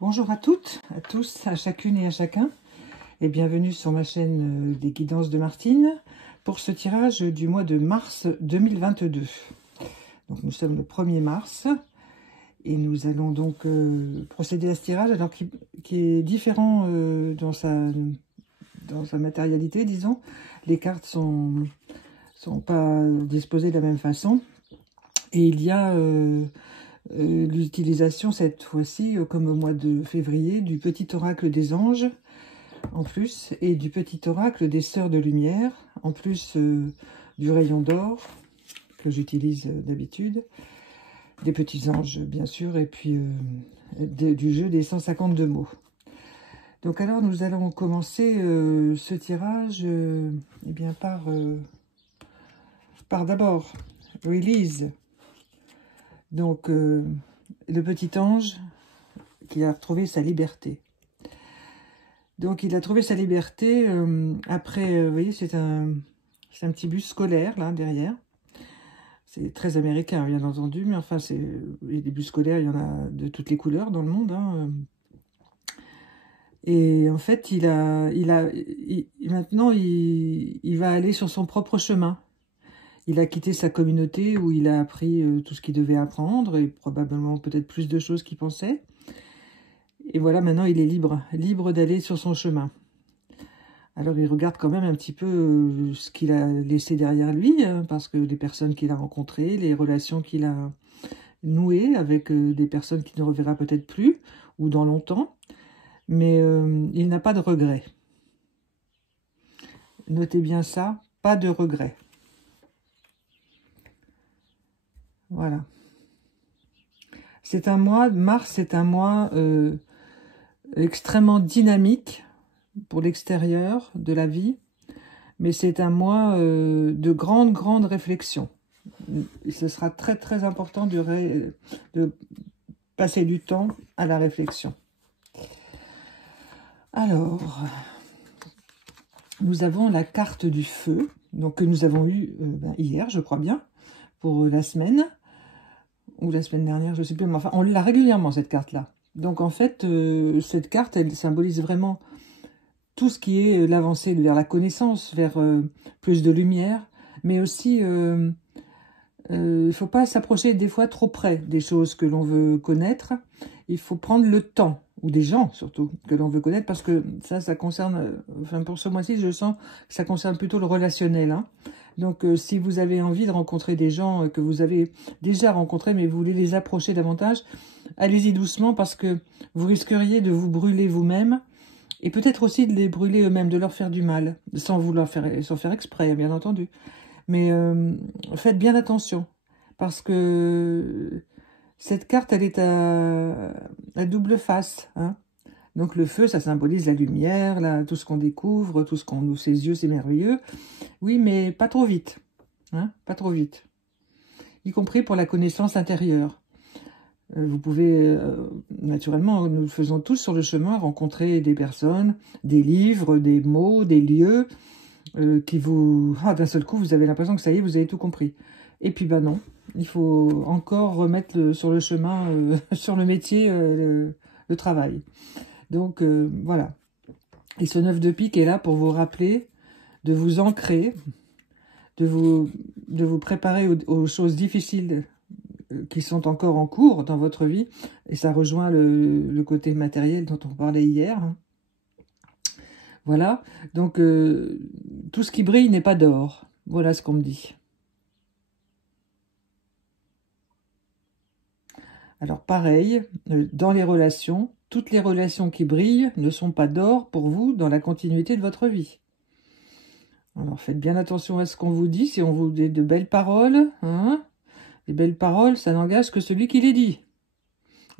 Bonjour à toutes, à tous, à chacune et à chacun, et bienvenue sur ma chaîne des guidances de Martine pour ce tirage du mois de mars 2022. Donc nous sommes le 1er mars et nous allons donc procéder à ce tirage alors qui est différent dans sa matérialité, disons. Les cartes sont pas disposées de la même façon et il y a l'utilisation cette fois-ci, comme au mois de février, du petit oracle des anges en plus, et du petit oracle des sœurs de lumière, en plus du rayon d'or que j'utilise d'habitude, des petits anges bien sûr, et puis du jeu des 152 mots. Donc alors nous allons commencer ce tirage eh bien par d'abord Release. Donc, le petit ange qui a retrouvé sa liberté. Donc, il a trouvé sa liberté après, vous voyez, c'est un petit bus scolaire, là, derrière. C'est très américain, bien entendu, mais enfin, des bus scolaires, il y en a de toutes les couleurs dans le monde. Hein. Et en fait, maintenant, il va aller sur son propre chemin. Il a quitté sa communauté où il a appris tout ce qu'il devait apprendre et probablement peut-être plus de choses qu'il pensait. Et voilà, maintenant il est libre d'aller sur son chemin. Alors il regarde quand même un petit peu ce qu'il a laissé derrière lui, hein, parce que les personnes qu'il a rencontrées, les relations qu'il a nouées avec des personnes qu'il ne reverra peut-être plus ou dans longtemps. Mais il n'a pas de regrets. Notez bien ça, pas de regrets. Voilà. C'est un mois, mars, c'est un mois extrêmement dynamique pour l'extérieur de la vie, mais c'est un mois de grande réflexion. Ce sera très important de passer du temps à la réflexion. Alors, nous avons la carte du feu, donc que nous avons eue hier, je crois bien, pour la semaine, ou la semaine dernière, je ne sais plus, mais enfin, on l'a régulièrement, cette carte-là. Donc, en fait, cette carte, elle symbolise vraiment tout ce qui est l'avancée vers la connaissance, vers plus de lumière, mais aussi, il ne faut pas s'approcher des fois trop près des choses que l'on veut connaître. Il faut prendre le temps, ou des gens surtout, que l'on veut connaître, parce que ça concerne, enfin pour ce mois-ci, je sens que ça concerne plutôt le relationnel, hein. Donc, si vous avez envie de rencontrer des gens que vous avez déjà rencontrés, mais vous voulez les approcher davantage, allez-y doucement parce que vous risqueriez de vous brûler vous-même et peut-être aussi de les brûler eux-mêmes, de leur faire du mal, sans faire exprès, bien entendu. Mais faites bien attention parce que cette carte, elle est à double face, hein. Donc le feu, ça symbolise la lumière, là, tout ce qu'on découvre, tout ce qu'on ouvre ses yeux, c'est merveilleux. Oui, mais pas trop vite, hein, pas trop vite. Y compris pour la connaissance intérieure. Vous pouvez, naturellement, nous le faisons tous sur le chemin, rencontrer des personnes, des livres, des mots, des lieux, qui vous... Ah, d'un seul coup, vous avez l'impression que ça y est, vous avez tout compris. Et puis, bah non, il faut encore remettre sur le chemin, sur le métier, le travail. Donc, voilà. Et ce 9 de pique est là pour vous rappeler, de vous ancrer, de vous préparer aux choses difficiles qui sont encore en cours dans votre vie. Et ça rejoint le côté matériel dont on parlait hier. Hein. Voilà. Donc, tout ce qui brille n'est pas d'or. Voilà ce qu'on me dit. Alors, pareil, dans les relations, toutes les relations qui brillent ne sont pas d'or pour vous dans la continuité de votre vie. Alors, faites bien attention à ce qu'on vous dit. Si on vous dit de belles paroles, hein, les belles paroles, ça n'engage que celui qui les dit.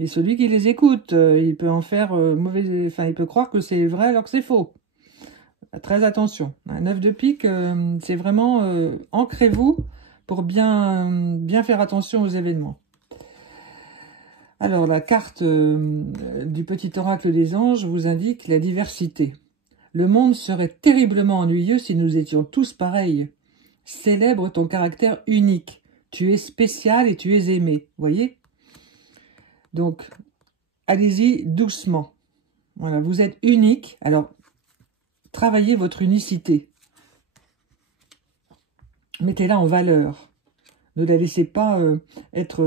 Et celui qui les écoute, il peut en faire enfin, il peut croire que c'est vrai alors que c'est faux. Très attention. Un 9 de pique, c'est vraiment ancrez-vous pour bien faire attention aux événements. Alors, la carte du petit oracle des anges vous indique la diversité. Le monde serait terriblement ennuyeux si nous étions tous pareils. Célèbre ton caractère unique. Tu es spécial et tu es aimé. Voyez ? Donc, allez-y doucement. Voilà, vous êtes unique. Alors, travaillez votre unicité. Mettez-la en valeur. Ne la laissez pas être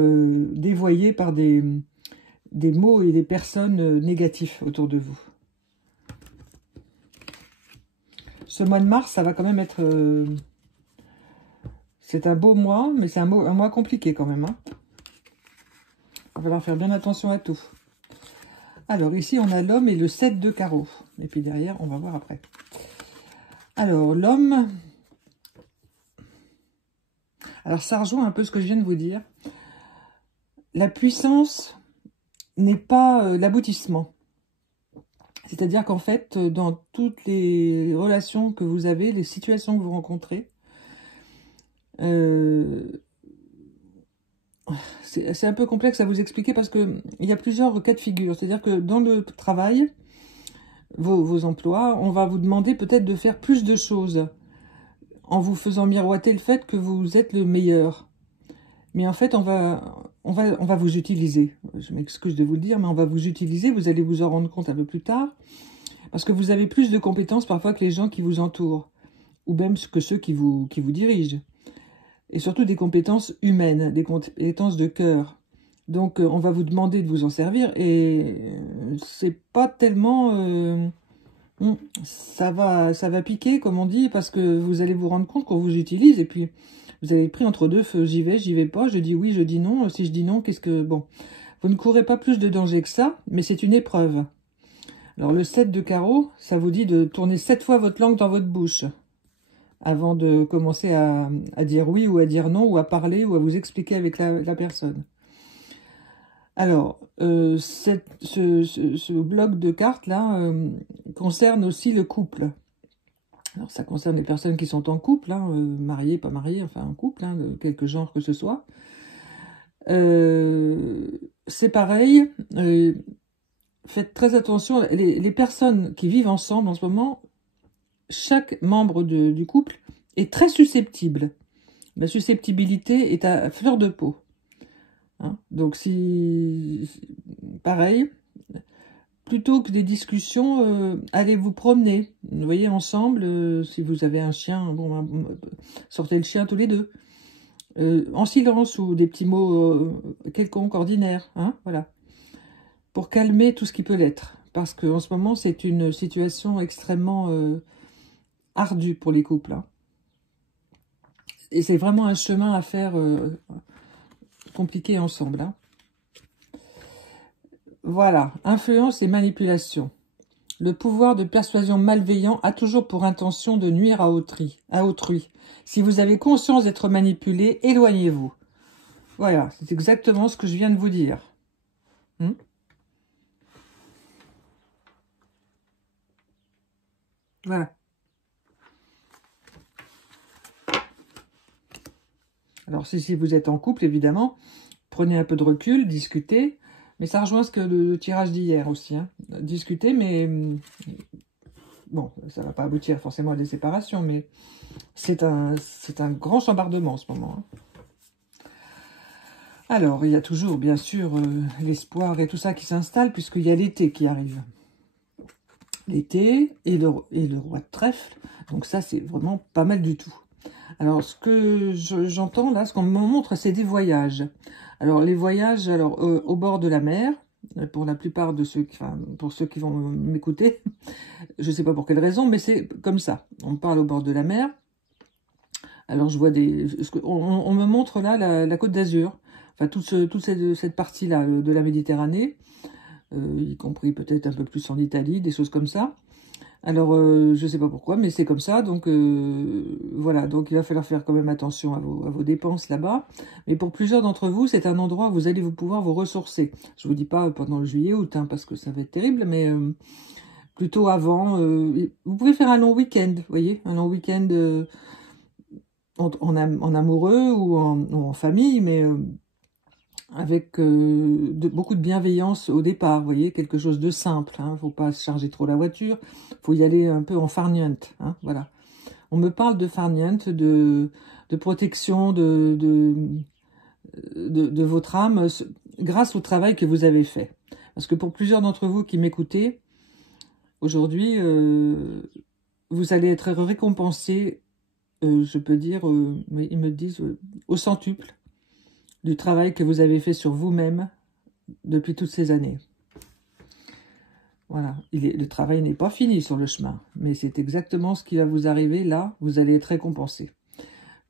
dévoyée par des mots et des personnes négatifs autour de vous. Ce mois de mars, ça va quand même être... c'est un beau mois, mais c'est un mois compliqué quand même. Hein. Il va falloir faire bien attention à tout. Alors, ici, on a l'homme et le 7 de carreau. Et puis derrière, on va voir après. Alors, l'homme... Alors, ça rejoint un peu ce que je viens de vous dire. La puissance n'est pas l'aboutissement. C'est-à-dire qu'en fait, dans toutes les relations que vous avez, les situations que vous rencontrez, c'est un peu complexe à vous expliquer parce qu'il y a plusieurs cas de figure. C'est-à-dire que dans le travail, vos emplois, on va vous demander peut-être de faire plus de choses en vous faisant miroiter le fait que vous êtes le meilleur. Mais en fait, on va vous utiliser. Je m'excuse de vous le dire, mais on va vous utiliser. Vous allez vous en rendre compte un peu plus tard. Parce que vous avez plus de compétences parfois que les gens qui vous entourent. Ou même que ceux qui vous dirigent. Et surtout des compétences humaines, des compétences de cœur. Donc, on va vous demander de vous en servir. Et c'est pas tellement... ça va piquer, comme on dit, parce que vous allez vous rendre compte qu'on vous utilise. Et puis, vous avez pris entre deux feux. J'y vais pas. Je dis oui, je dis non. Si je dis non, qu'est-ce que... Bon, vous ne courez pas plus de danger que ça, mais c'est une épreuve. Alors, le 7 de carreau, ça vous dit de tourner 7 fois votre langue dans votre bouche avant de commencer à dire oui ou à dire non, ou à parler, ou à vous expliquer avec la personne. Alors, ce bloc de cartes, là, concerne aussi le couple. Alors, ça concerne les personnes qui sont en couple, hein, mariées, pas mariées, enfin en couple, hein, de quelque genre que ce soit. C'est pareil, faites très attention, les personnes qui vivent ensemble en ce moment, chaque membre du couple est très susceptible. La susceptibilité est à fleur de peau. Hein, donc, pareil, plutôt que des discussions, allez vous promener. Vous voyez, ensemble, si vous avez un chien, bon, sortez le chien tous les deux. En silence ou des petits mots quelconques, ordinaires. Hein, voilà. Pour calmer tout ce qui peut l'être. Parce qu'en ce moment, c'est une situation extrêmement ardue pour les couples. Hein. Et c'est vraiment un chemin à faire compliqué ensemble. Hein. Voilà, influence et manipulation. Le pouvoir de persuasion malveillant a toujours pour intention de nuire à autrui. Si vous avez conscience d'être manipulé, éloignez-vous. Voilà, c'est exactement ce que je viens de vous dire. Voilà. Alors, si vous êtes en couple, évidemment, prenez un peu de recul, discutez. Mais ça rejoint ce que le tirage d'hier aussi. Hein. Discuter, mais... Bon, ça ne va pas aboutir forcément à des séparations, mais c'est un grand chambardement en ce moment. Hein. Alors, il y a toujours, bien sûr, l'espoir et tout ça qui s'installe, puisqu'il y a l'été qui arrive. L'été et le roi de trèfle. Donc ça, c'est vraiment pas mal du tout. Alors, ce que j'entends là, ce qu'on me montre, c'est des voyages. Alors, les voyages au bord de la mer, pour la plupart de ceux, pour ceux qui vont m'écouter, je ne sais pas pour quelle raison, mais c'est comme ça. On parle au bord de la mer. Alors, je vois on me montre là la Côte d'Azur, enfin, toute cette partie-là de la Méditerranée, y compris peut-être un peu plus en Italie, des choses comme ça. Alors, je ne sais pas pourquoi, mais c'est comme ça. Donc, voilà. Donc, il va falloir faire quand même attention à vos dépenses là-bas. Mais pour plusieurs d'entre vous, c'est un endroit où vous allez pouvoir vous ressourcer. Je ne vous dis pas pendant le juillet-août, hein, parce que ça va être terrible, mais plutôt avant. Vous pouvez faire un long week-end, vous voyez, un long week-end en amoureux ou en famille, mais... avec beaucoup de bienveillance au départ, vous voyez, quelque chose de simple. Il ne faut pas se charger trop la voiture, il faut y aller un peu en farniente. Hein, voilà. On me parle de farniente, de protection de votre âme grâce au travail que vous avez fait. Parce que pour plusieurs d'entre vous qui m'écoutez, aujourd'hui, vous allez être récompensés, je peux dire, mais ils me disent, au centuple du travail que vous avez fait sur vous-même depuis toutes ces années. Voilà, le travail n'est pas fini sur le chemin, mais c'est exactement ce qui va vous arriver là, vous allez être récompensé.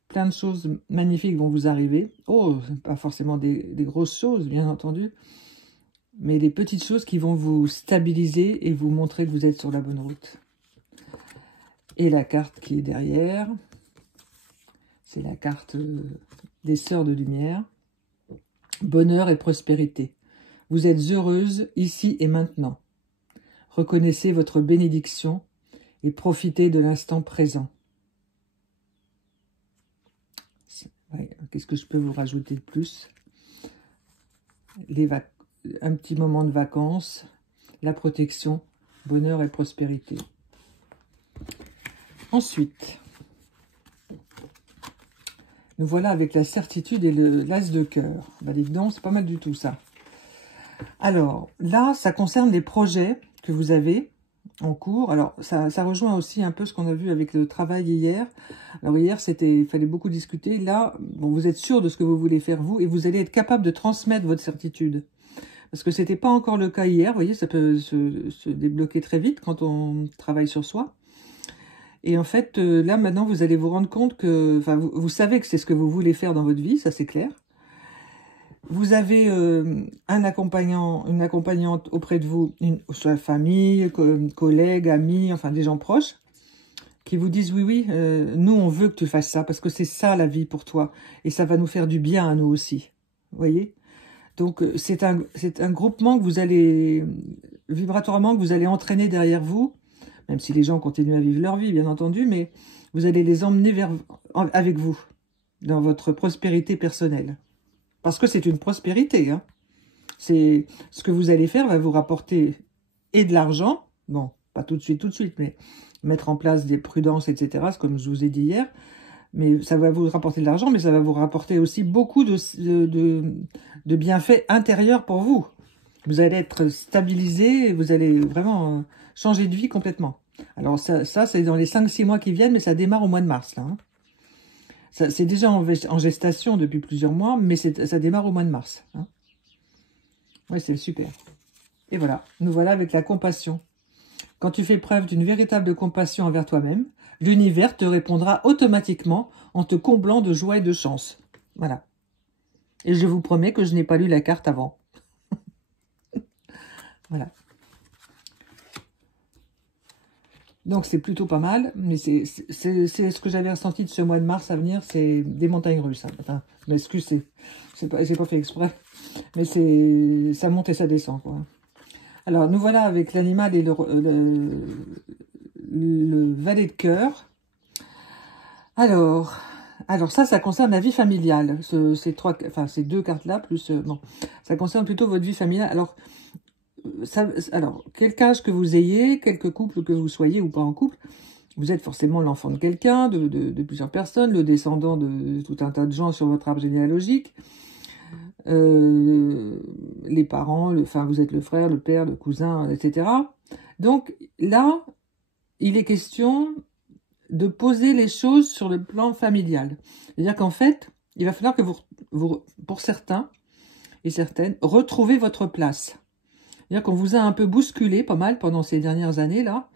Plein de choses magnifiques vont vous arriver. Oh, pas forcément des grosses choses, bien entendu, mais des petites choses qui vont vous stabiliser et vous montrer que vous êtes sur la bonne route. Et la carte qui est derrière, c'est la carte des sœurs de lumière. Bonheur et prospérité. Vous êtes heureuse ici et maintenant. Reconnaissez votre bénédiction et profitez de l'instant présent. Ouais, qu'est-ce que je peux vous rajouter de plus? Un petit moment de vacances, la protection, bonheur et prospérité. Ensuite, nous voilà avec la certitude et l'as de cœur. Bah dites donc, c'est pas mal du tout ça. Alors, là, ça concerne les projets que vous avez en cours. Alors, ça rejoint aussi un peu ce qu'on a vu avec le travail hier. Alors, hier, il fallait beaucoup discuter. Là, bon, vous êtes sûr de ce que vous voulez faire, vous, et vous allez être capable de transmettre votre certitude. Parce que c'était pas encore le cas hier. Vous voyez, ça peut se débloquer très vite quand on travaille sur soi. Et en fait, là, maintenant, vous allez vous rendre compte que... Enfin, vous savez que c'est ce que vous voulez faire dans votre vie, ça c'est clair. Vous avez un accompagnant, une accompagnante auprès de vous, soit famille, collègues, amis, enfin des gens proches, qui vous disent oui, oui, nous on veut que tu fasses ça, parce que c'est ça la vie pour toi, et ça va nous faire du bien à nous aussi, vous voyez. Donc c'est un groupement que vous allez, vibratoirement, que vous allez entraîner derrière vous, même si les gens continuent à vivre leur vie, bien entendu, mais vous allez les emmener avec vous, dans votre prospérité personnelle. Parce que c'est une prospérité. Hein. Ce que vous allez faire va vous rapporter et de l'argent. Bon, pas tout de suite, mais mettre en place des prudences, etc. C'est comme je vous ai dit hier. Mais ça va vous rapporter de l'argent, mais ça va vous rapporter aussi beaucoup de bienfaits intérieurs pour vous. Vous allez être stabilisé, vous allez vraiment changer de vie complètement. Alors ça c'est dans les 5-6 mois qui viennent, mais ça démarre au mois de mars, là. Hein. C'est déjà en gestation depuis plusieurs mois, mais ça démarre au mois de mars. Hein. Oui, c'est super. Et voilà, nous voilà avec la compassion. Quand tu fais preuve d'une véritable compassion envers toi-même, l'univers te répondra automatiquement en te comblant de joie et de chance. Voilà. Et je vous promets que je n'ai pas lu la carte avant. Voilà. Donc c'est plutôt pas mal, mais c'est ce que j'avais ressenti de ce mois de mars à venir, c'est des montagnes russes. Hein. Enfin, je m'excuse, j'ai pas fait exprès, mais ça monte et ça descend, quoi. Alors, nous voilà avec l'animal et le valet de cœur. Alors ça concerne la vie familiale. Ces deux cartes-là, plus... bon, ça concerne plutôt votre vie familiale. Alors, quel âge que vous ayez, quelques couples que vous soyez ou pas en couple, vous êtes forcément l'enfant de quelqu'un, de plusieurs personnes, le descendant de tout un tas de gens sur votre arbre généalogique. Les parents, vous êtes le frère, le père, le cousin, etc. Donc là, il est question de poser les choses sur le plan familial. C'est-à-dire qu'en fait, il va falloir que vous, pour certains et certaines, retrouvez votre place. C'est-à-dire qu'on vous a un peu bousculé pas mal pendant ces dernières années, là,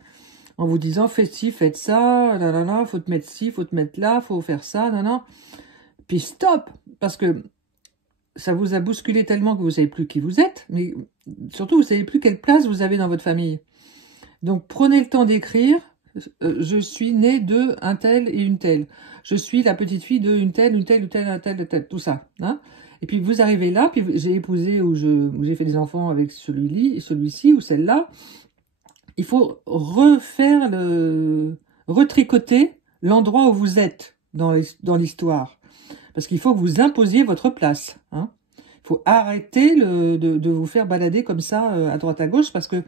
en vous disant, faites ci, faites ça, là, faut te mettre ci, faut te mettre là, faut faire ça, non. Puis stop, parce que ça vous a bousculé tellement que vous ne savez plus qui vous êtes, mais surtout, vous ne savez plus quelle place vous avez dans votre famille. Donc, prenez le temps d'écrire, je suis née de un tel et une telle. Je suis la petite fille de une telle, un tel, tout ça. Hein. Et puis, vous arrivez là, puis j'ai épousé ou j'ai fait des enfants avec celui-ci ou celle-là. Il faut retricoter l'endroit où vous êtes dans l'histoire. Parce qu'il faut que vous imposiez votre place. Hein. Il faut arrêter de vous faire balader comme ça à droite à gauche, parce que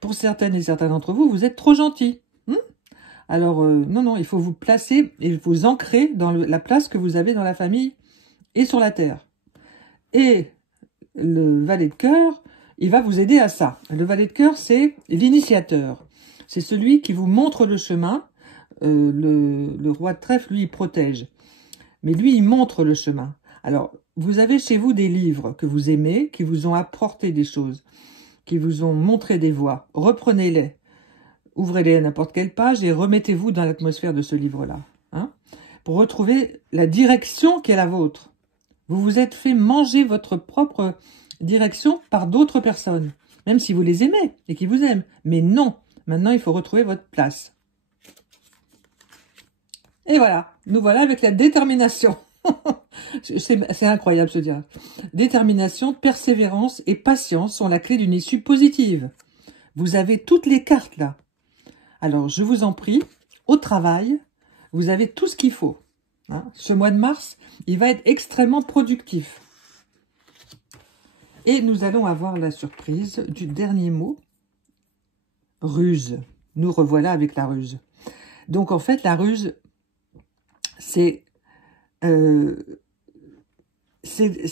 pour certaines et certains d'entre vous, vous êtes trop gentils. Alors, non, il faut vous placer et vous ancrer dans la place que vous avez dans la famille et sur la terre. Et le valet de cœur, il va vous aider à ça. Le valet de cœur, c'est l'initiateur. C'est celui qui vous montre le chemin. Le roi de trèfle, lui, il protège. Mais lui, il montre le chemin. Alors, vous avez chez vous des livres que vous aimez, qui vous ont apporté des choses, qui vous ont montré des voies. Reprenez-les. Ouvrez-les à n'importe quelle page et remettez-vous dans l'atmosphère de ce livre-là. Hein, pour retrouver la direction qui est la vôtre. Vous vous êtes fait manger votre propre direction par d'autres personnes. Même si vous les aimez et qu'ils vous aiment. Mais non, maintenant il faut retrouver votre place. Et voilà, nous voilà avec la détermination. C'est incroyable ce dire. Détermination, persévérance et patience sont la clé d'une issue positive. Vous avez toutes les cartes là. Alors, je vous en prie, au travail, vous avez tout ce qu'il faut. Hein. Ce mois de mars, il va être extrêmement productif. Et nous allons avoir la surprise du dernier mot, ruse. Nous revoilà avec la ruse. Donc, en fait, la ruse, c'est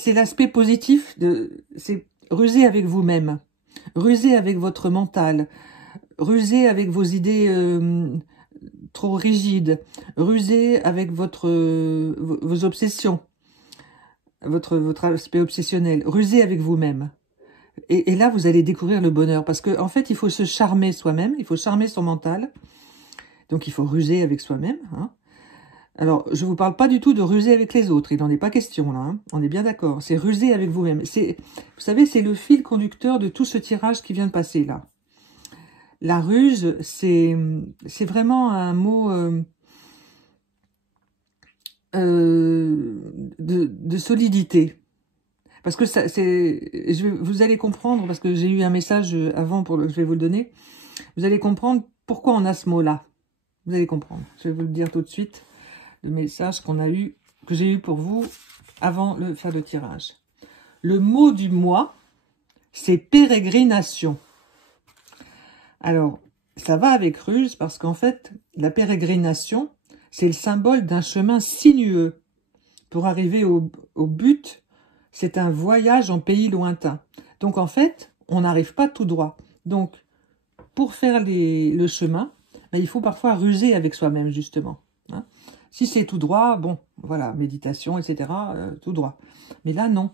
l'aspect positif, c'est ruser avec vous-même, ruser avec votre mental, ruser avec vos idées trop rigides, ruser avec vos obsessions, votre aspect obsessionnel, ruser avec vous-même. Et là, vous allez découvrir le bonheur, parce qu'en fait, il faut se charmer soi-même, il faut charmer son mental, donc il faut ruser avec soi-même. Hein. Alors, je ne vous parle pas du tout de ruser avec les autres, il n'en est pas question là, hein. On est bien d'accord, c'est ruser avec vous-même. Vous savez, c'est le fil conducteur de tout ce tirage qui vient de passer là. La ruse, c'est vraiment un mot de solidité. Parce que vous allez comprendre, parce que j'ai eu un message avant, je vais vous le donner. Vous allez comprendre pourquoi on a ce mot-là. Vous allez comprendre. Je vais vous le dire tout de suite. Le message que j'ai eu pour vous avant de faire le tirage. Le mot du mois, c'est pérégrination. Alors, ça va avec ruse parce qu'en fait, la pérégrination, c'est le symbole d'un chemin sinueux. Pour arriver au but, c'est un voyage en pays lointain. Donc, en fait, on n'arrive pas tout droit. Donc, pour faire le chemin, ben, il faut parfois ruser avec soi-même, justement. Hein. Si c'est tout droit, bon, voilà, méditation, etc., tout droit. Mais là, non.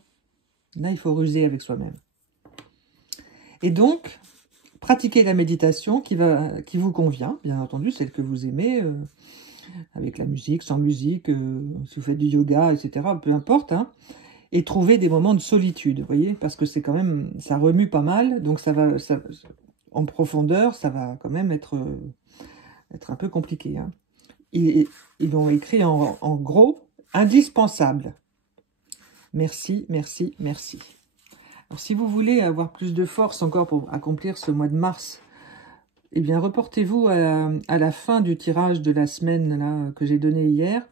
Là, il faut ruser avec soi-même. Et donc, pratiquez la méditation qui vous convient, bien entendu, celle que vous aimez, avec la musique, sans musique, si vous faites du yoga, etc., peu importe, hein, et trouvez des moments de solitude, vous voyez, parce que c'est quand même, ça remue pas mal, donc en profondeur, ça va quand même être un peu compliqué. Hein. Ils ont écrit en gros, indispensable. Merci, merci, merci. Alors, si vous voulez avoir plus de force encore pour accomplir ce mois de mars, eh bien, reportez-vous à la fin du tirage de la semaine là, que j'ai donné hier,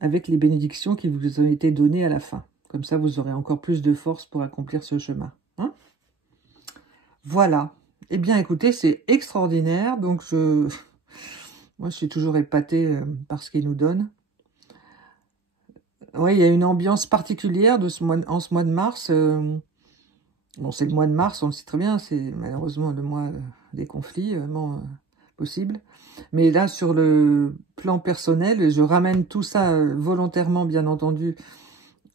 avec les bénédictions qui vous ont été données à la fin. Comme ça, vous aurez encore plus de force pour accomplir ce chemin. Hein, voilà. Eh bien, écoutez, c'est extraordinaire. Donc, moi, je suis toujours épatée par ce qu'il nous donne. Oui, il y a une ambiance particulière en ce mois de mars. Bon, c'est le mois de mars, on le sait très bien. C'est malheureusement le mois des conflits, vraiment possible. Mais là, sur le plan personnel, je ramène tout ça volontairement, bien entendu,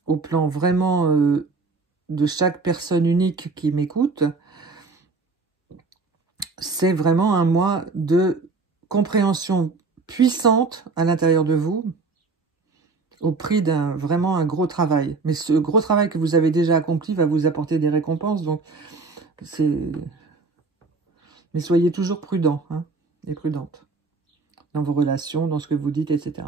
au plan vraiment de chaque personne unique qui m'écoute. C'est vraiment un mois de compréhension puissante à l'intérieur de vous, au prix vraiment un gros travail. Mais ce gros travail que vous avez déjà accompli va vous apporter des récompenses. Donc, mais soyez toujours prudents hein, et prudentes dans vos relations, dans ce que vous dites, etc.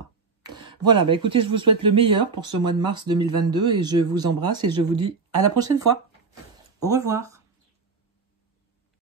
Voilà, bah écoutez, je vous souhaite le meilleur pour ce mois de mars 2022 et je vous embrasse et je vous dis à la prochaine fois. Au revoir.